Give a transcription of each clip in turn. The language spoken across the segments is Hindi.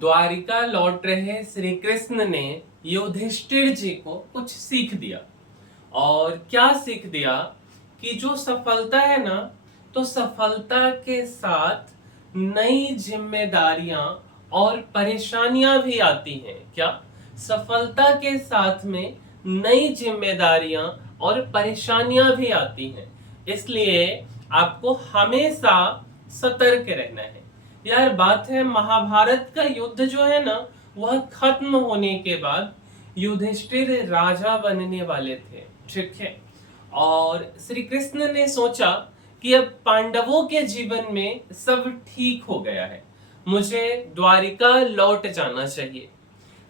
द्वारिका लौट रहे श्री कृष्ण ने युधिष्ठिर जी को कुछ सीख दिया। और क्या सीख दिया कि जो सफलता है ना, तो सफलता के साथ नई जिम्मेदारियां और परेशानियां भी आती हैं। क्या सफलता के साथ में नई जिम्मेदारियां और परेशानियां भी आती हैं। इसलिए आपको हमेशा सतर्क रहना है। यार बात है, महाभारत का युद्ध जो है ना, वह खत्म होने के बाद युधिष्ठिर राजा बनने वाले थे, ठीक है। और श्री कृष्ण ने सोचा कि अब पांडवों के जीवन में सब ठीक हो गया है, मुझे द्वारिका लौट जाना चाहिए।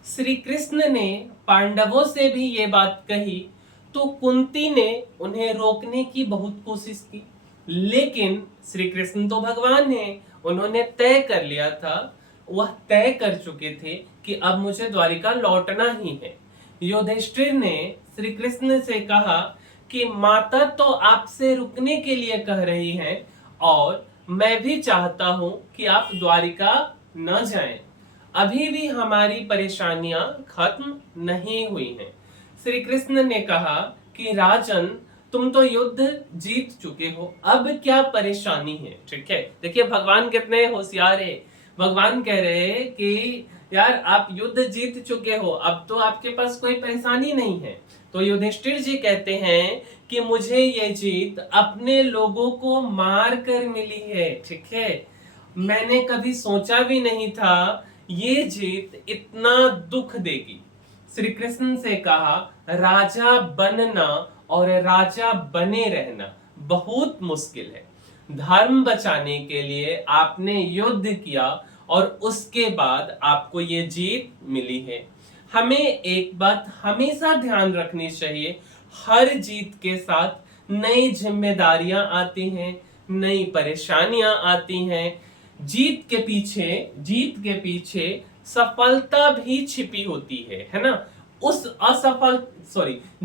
श्री कृष्ण ने पांडवों से भी ये बात कही तो कुंती ने उन्हें रोकने की बहुत कोशिश की, लेकिन श्री कृष्ण तो भगवान हैं, उन्होंने तय कर लिया था, वह तय कर चुके थे कि अब मुझे द्वारिका लौटना ही है। युधिष्ठिर ने श्री कृष्ण से कहा कि माता तो आपसे रुकने के लिए कह रही हैं और मैं भी चाहता हूं कि आप द्वारिका न जाएं। अभी भी हमारी परेशानियां खत्म नहीं हुई हैं। श्री कृष्ण ने कहा कि राजन, तुम तो युद्ध जीत चुके हो, अब क्या परेशानी है, ठीक है। देखिए भगवान कितने होशियार है। भगवान कह रहे हैं कि यार आप युद्ध जीत चुके हो, अब तो आपके पास कोई परेशानी नहीं है। तो युधिष्ठिर जी कहते हैं कि मुझे ये जीत अपने लोगों को मार कर मिली है, ठीक है। मैंने कभी सोचा भी नहीं था ये जीत इतना दुख देगी। श्री कृष्ण से कहा, राजा बनना और राजा बने रहना बहुत मुश्किल है। धर्म बचाने के लिए आपने युद्ध किया और उसके बाद आपको ये जीत मिली है। हमें एक बात हमेशा ध्यान रखनी चाहिए, हर जीत के साथ नई जिम्मेदारियां आती हैं, नई परेशानियां आती हैं। जीत के पीछे सफलता भी छिपी होती है ना।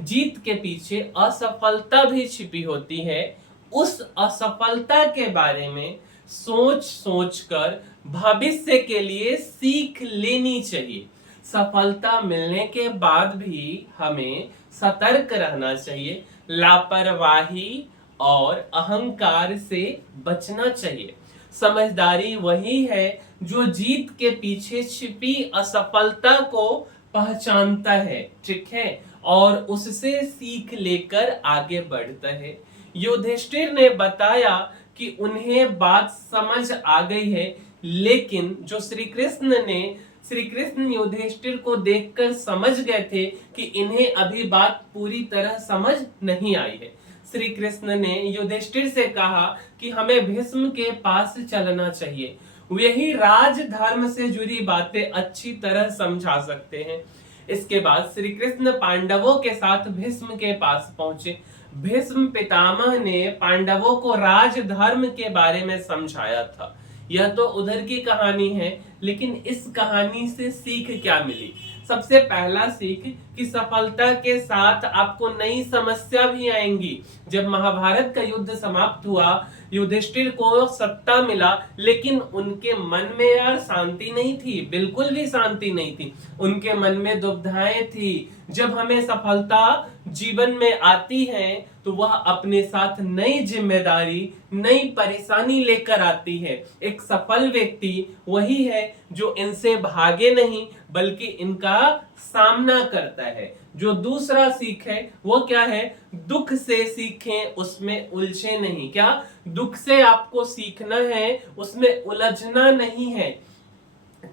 जीत के पीछे असफलता भी छिपी होती है। उस असफलता के बारे में सोच सोच कर भविष्य के लिए सीख लेनी चाहिए। सफलता मिलने के बाद भी हमें सतर्क रहना चाहिए, लापरवाही और अहंकार से बचना चाहिए। समझदारी वही है जो जीत के पीछे छिपी असफलता को पहचानता है, ठीक है, और उससे सीख लेकर आगे बढ़ता है। युधिष्ठिर ने बताया कि उन्हें बात समझ आ गई है, लेकिन जो श्री कृष्ण युधिष्ठिर को देखकर समझ गए थे कि इन्हें अभी बात पूरी तरह समझ नहीं आई है। श्री कृष्ण ने युधिष्ठिर से कहा कि हमें भीष्म के पास चलना चाहिए, वही राजधर्म से जुड़ी बातें अच्छी तरह समझा सकते हैं। इसके बाद श्री कृष्ण पांडवों के साथ भीष्म के पास पहुंचे। भीष्म पितामह ने पांडवों को राजधर्म के बारे में समझाया था। यह तो उधर की कहानी है, लेकिन इस कहानी से सीख क्या मिली? सबसे पहला सीख कि सफलता के साथ आपको नई समस्या भी आएंगी। जब महाभारत का युद्ध समाप्त हुआ, युधिष्ठिर को सत्ता मिला, लेकिन उनके मन में यार शांति नहीं थी, बिल्कुल भी शांति नहीं थी। उनके मन में दुविधाएं थी। जब हमें सफलता जीवन में आती है तो वह अपने साथ नई जिम्मेदारी, नई परेशानी लेकर आती है। एक सफल व्यक्ति वही है जो इनसे भागे नहीं, बल्कि इनका सामना करता है। जो दूसरा सीख है वो क्या है? दुख से सीखें, उसमें उलझे नहीं। क्या? दुख से आपको सीखना है, उसमें उलझना नहीं है।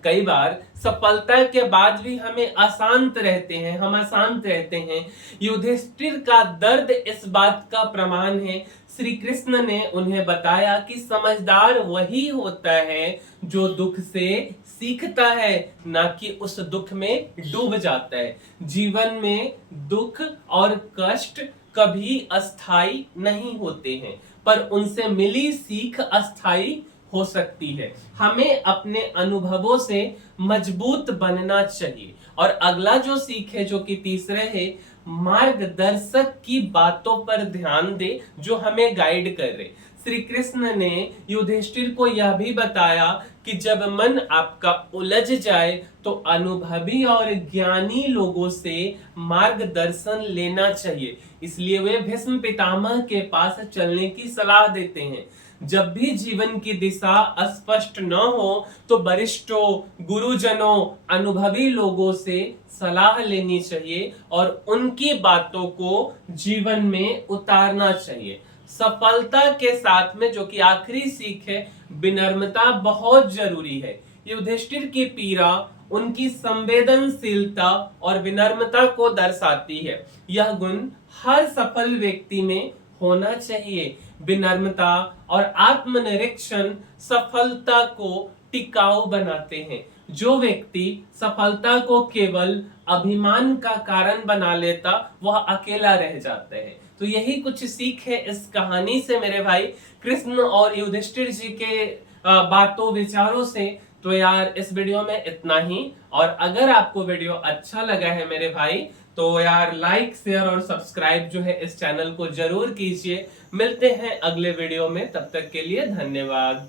कई बार सफलता के बाद भी हम अशांत रहते हैं। युधिष्ठिर का दर्द इस बात का प्रमाण है। श्री कृष्ण ने उन्हें बताया कि समझदार वही होता है जो दुख से सीखता है, ना कि उस दुख में डूब जाता है। जीवन में दुख और कष्ट कभी अस्थाई नहीं होते हैं, पर उनसे मिली सीख अस्थाई हो सकती है। हमें अपने अनुभवों से मजबूत बनना चाहिए। और अगला जो सीख है, जो कि तीसरे है, मार्गदर्शक की बातों पर ध्यान दे जो हमें गाइड कर रहे। श्री कृष्ण ने युधिष्ठिर को यह भी बताया कि जब मन आपका उलझ जाए तो अनुभवी और ज्ञानी लोगों से मार्गदर्शन लेना चाहिए। इसलिए वे भीष्म पितामह के पास चलने की सलाह देते हैं। जब भी जीवन की दिशा अस्पष्ट न हो तो वरिष्ठों, गुरुजनों, अनुभवी लोगों से सलाह लेनी चाहिए और उनकी बातों को जीवन में उतारना चाहिए। सफलता के साथ में जो कि आखिरी सीख है, विनम्रता बहुत जरूरी है। युधिष्ठिर की पीड़ा उनकी संवेदनशीलता और विनम्रता को दर्शाती है। यह गुण हर सफल व्यक्ति में होना चाहिए। विनम्रता और आत्मनिरीक्षण सफलता को टिकाऊ बनाते हैं। जो व्यक्ति सफलता को केवल अभिमान का कारण बना लेता, वह अकेला रह जाता है। तो यही कुछ सीख है इस कहानी से मेरे भाई, कृष्ण और युधिष्ठिर जी के बातों विचारों से। तो यार इस वीडियो में इतना ही। और अगर आपको वीडियो अच्छा लगा है मेरे भाई, तो यार लाइक, शेयर और सब्सक्राइब जो है इस चैनल को जरूर कीजिए। मिलते हैं अगले वीडियो में, तब तक के लिए धन्यवाद।